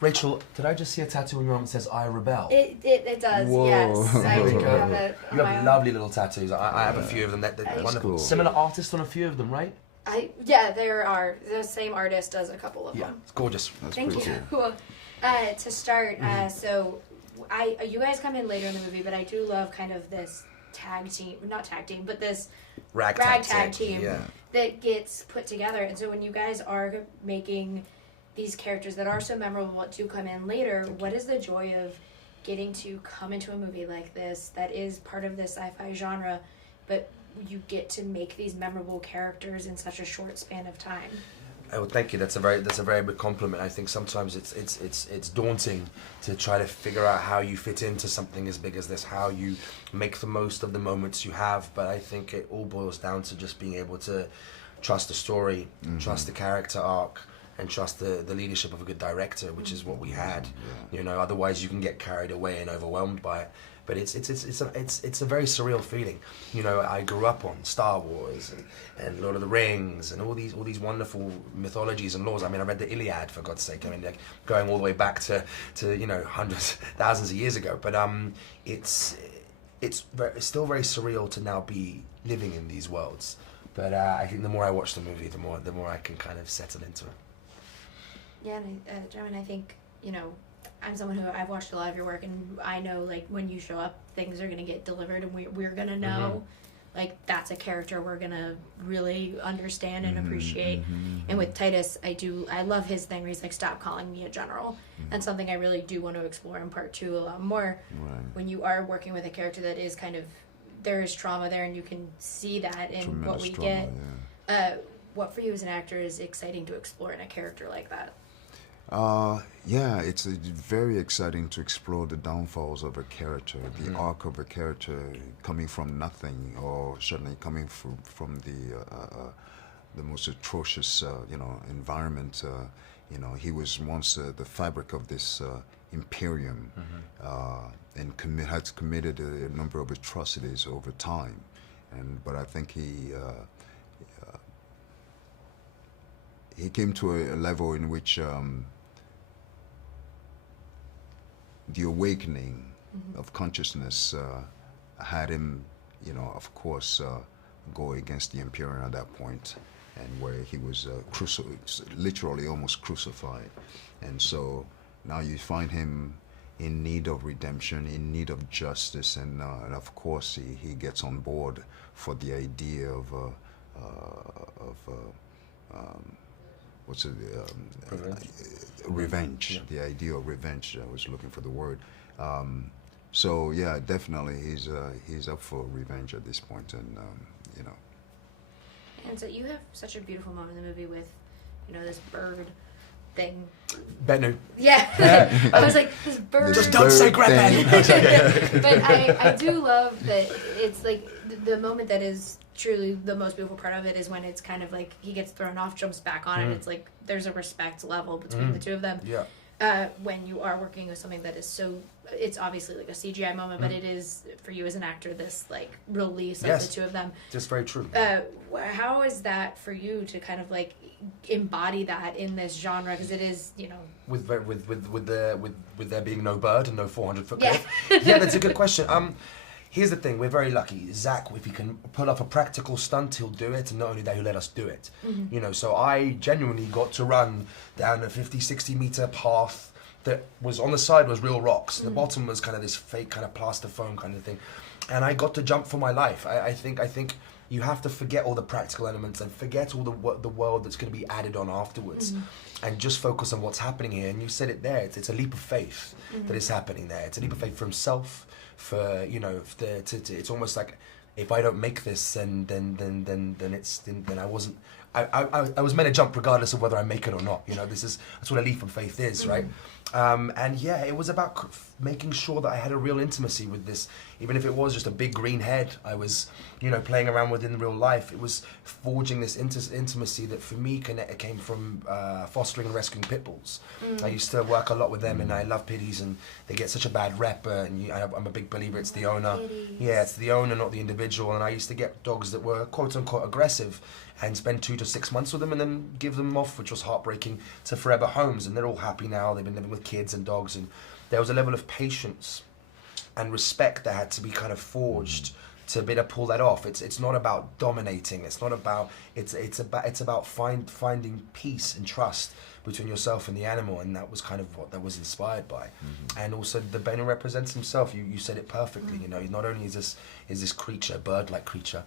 Rachel, did I just see a tattoo on your arm that says "I rebel"? It does. Whoa. Yes. I do have it. You have lovely little tattoos. I have a few of them. They're wonderful. Cool. Similar artists on a few of them, right? There are. The same artist does a couple of them. Yeah, it's gorgeous. That's Thank pretty you. cool. To start, so you guys come in later in the movie, but I do love kind of this not tag team, but this ragtag team that gets put together. And so when you guys are making these characters that are so memorable that do come in later, what is the joy of getting to come into a movie like this that is part of the sci-fi genre, but you get to make these memorable characters in such a short span of time? Oh, thank you. That's a very big compliment. I think sometimes it's daunting to try to figure out how you fit into something as big as this, how you make the most of the moments you have. But I think it all boils down to just being able to trust the story, trust the character arc, and trust the leadership of a good director, which is what we had. You know, otherwise you can get carried away and overwhelmed by it. But it's a very surreal feeling. You know, I grew up on Star Wars and Lord of the Rings and all these wonderful mythologies and laws. I mean, I read the Iliad, for God's sake. I mean, like going all the way back to you know, hundreds, thousands of years ago. But it's still very surreal to now be living in these worlds. But I think the more I watch the movie, the more I can kind of settle into it. Yeah, and Djimon, I think, you know, I'm someone who I've watched a lot of your work, and I know, like, when you show up, things are going to get delivered, and we're going to know, like, that's a character we're going to really understand and appreciate. And with Titus, I love his thing where he's like, stop calling me a general. And something I really do want to explore in part 2 a lot more. Right. When you are working with a character that is kind of, there is trauma there, and you can see that in tremendous what we trauma, get. What for you as an actor is exciting to explore in a character like that? Yeah, it's very exciting to explore the downfalls of a character, the arc of a character coming from nothing, or certainly coming from the most atrocious, you know, environment. You know, he was once the fabric of this imperium, and had committed a number of atrocities over time. But I think he came to a level in which the awakening of consciousness had him, you know, of course, go against the Imperium at that point, and where he was literally almost crucified. And so now you find him in need of redemption, in need of justice, and of course he gets on board for the idea of what's it? Revenge. The idea of revenge. I was looking for the word. So yeah, definitely he's up for revenge at this point, and you know. And so you have such a beautiful moment in the movie with, you know, this bird thing. Bennu. Yeah. I was like, this bird. Just don't say Bennu. But I do love that it's like the moment that is truly the most beautiful part of it is when it's kind of like he gets thrown off, jumps back on, and it's like there's a respect level between the two of them. Yeah. When you are working with something that is so, it's obviously like a CGI moment, but it is for you as an actor this like release of the two of them. Just very true. How is that for you to kind of like embody that in this genre? Because it is, you know, with there being no bird and no 400-foot cliff. Yeah, that's a good question. Here's the thing, we're very lucky. Zack, if he can pull off a practical stunt, he'll do it, and not only that, he'll let us do it. You know, so I genuinely got to run down a 50, 60 meter path that was on the side was real rocks. The bottom was kind of this fake kind of plaster foam kind of thing. And I got to jump for my life. I think you have to forget all the practical elements and forget all the world that's going to be added on afterwards, and just focus on what's happening here. And you said it there, it's a leap of faith that is happening there. It's a leap of faith for himself, for, you know, it's almost like, if I don't make this, then I wasn't. I was meant to jump regardless of whether I make it or not. You know, that's what a leap of faith is, right? And yeah, it was about making sure that I had a real intimacy with this, even if it was just a big green head I was, you know, playing around with in real life. It was forging this intimacy that for me came from fostering and rescuing pit bulls. I used to work a lot with them, and I love pitties, and they get such a bad rep. And I'm a big believer it's the owner. Yeah, it's the owner, not the individual. And I used to get dogs that were quote unquote aggressive, and spend 2 to 6 months with them and then give them off, which was heartbreaking, to forever homes. And they're all happy now. They've been living with kids and dogs, and there was a level of patience and respect that had to be kind of forged to be able to pull that off. It's not about dominating. It's not about it's about finding peace and trust between yourself and the animal, and that was kind of what that was inspired by. And also the Bennu represents himself. You said it perfectly. You know, not only is this creature, a bird-like creature,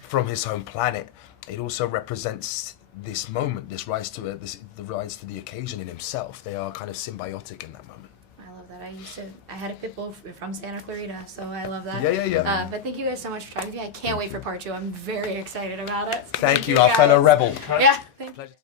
from his home planet, it also represents this moment, the rise to the occasion in himself. They are kind of symbiotic in that moment. I had a pit bull from Santa Clarita, so I love that. Yeah. But thank you guys so much for talking to me. I can't wait for part 2. I'm very excited about it. Thank you, our fellow rebel. Yeah. Thank you.